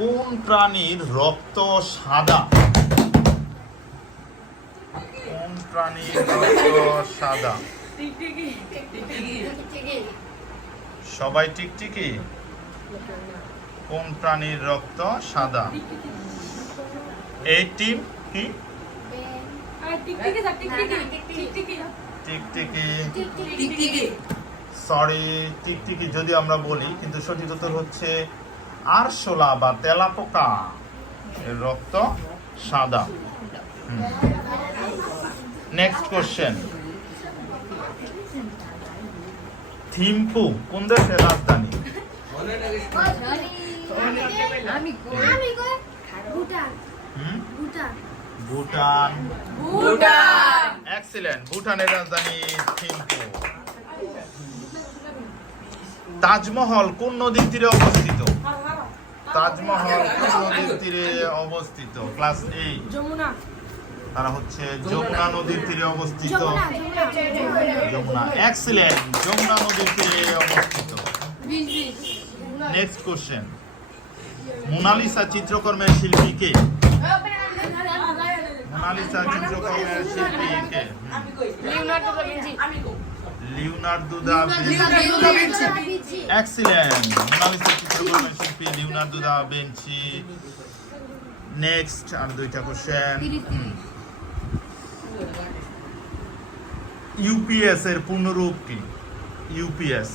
কোন প্রাণীর রক্ত সাদা? কোন প্রাণীর রক্ত সাদা? সবাই টিকটিকি। কোন প্রাণীর রক্ত সাদা? এই টিম কি? টিকটিকি। সরি, টিকটিকি যদি আমরা বলি, কিন্তু সঠিক উত্তর হচ্ছে আরশোলা বা তেলাপোকা, এর রক্ত সাদা। Next question. থিম্পু কোন দেশের রাজধানী? ভুটান। এক্সিলেন্ট। ভুটানের রাজধানী থিম্পু। তাজমহল কোন নদীর তীরে অবস্থিত? তাজমহল কোন নদীর তীরে অবস্থিত? ক্লাস 8 যমুনা। তারা হচ্ছে যমুনা নদীর তীরে অবস্থিত। যমুনা। এক্সিলেন্ট। যমুনা নদীর তীরে অবস্থিত। Next question. মোনালিসা চিত্রকর্মের শিল্পী কে? মোনালিসা চিত্রকর্মের শিল্পী কে? Leonardo da Vinci. Excellent. Mona Lisa চিত্রকর্মের শিল্পী লিওনার্দো দা ভিঞ্চি। নেক্সট আর দুইটা কোশ্চেন। ইউপিএস এর পূর্ণরূপ কি? UPS.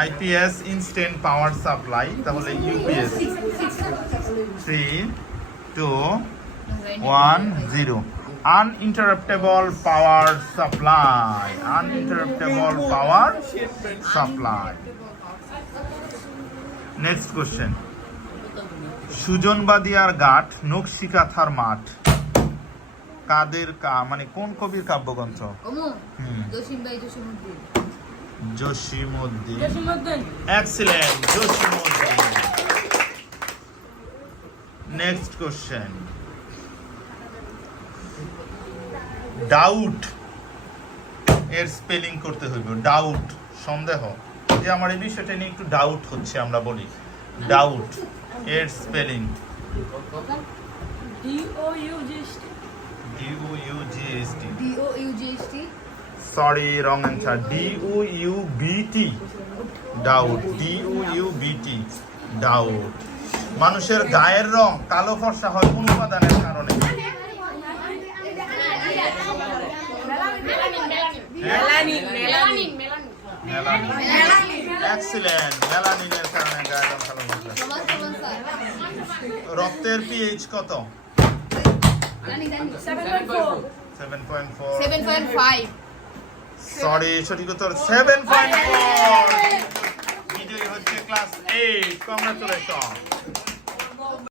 IPS instant power supply, তাহলে UPS. 3 2 1 0 uninterruptible power supply. Uninterruptible power supply. Next question. সুজনবাদিয়ার ঘাট নকশিকাথার মাঠ কাদের মানে কোন কবির কাব্যগ্রন্থ? Jasimuddin. Excellent. Jasimuddin. Next question. Doubt এর স্পেলিং করতে হইব। ডাউট সন্দেহ, যে আমার এই বিষয়টা নিয়ে একটু ডাউট হচ্ছে, আমরা বলি ডাউট এর spelling. DOUGST. Sorry, wrong answer. DOUBT। Doubt. DOUBT। Doubt. মানুষের গায়ের রং কালো ফর্সা হয় কোন উপাদানের কারণে? এক্সিলেন্ট। মেলানিনের কারণে গায়ের রং কালো ফর্সা। রক্তের পিএইচ কত? 7.5. সরি, সঠিক উত্তর 7.4। বিজয়ী হচ্ছে ক্লাস 8। কংগ্রাচুলেশন।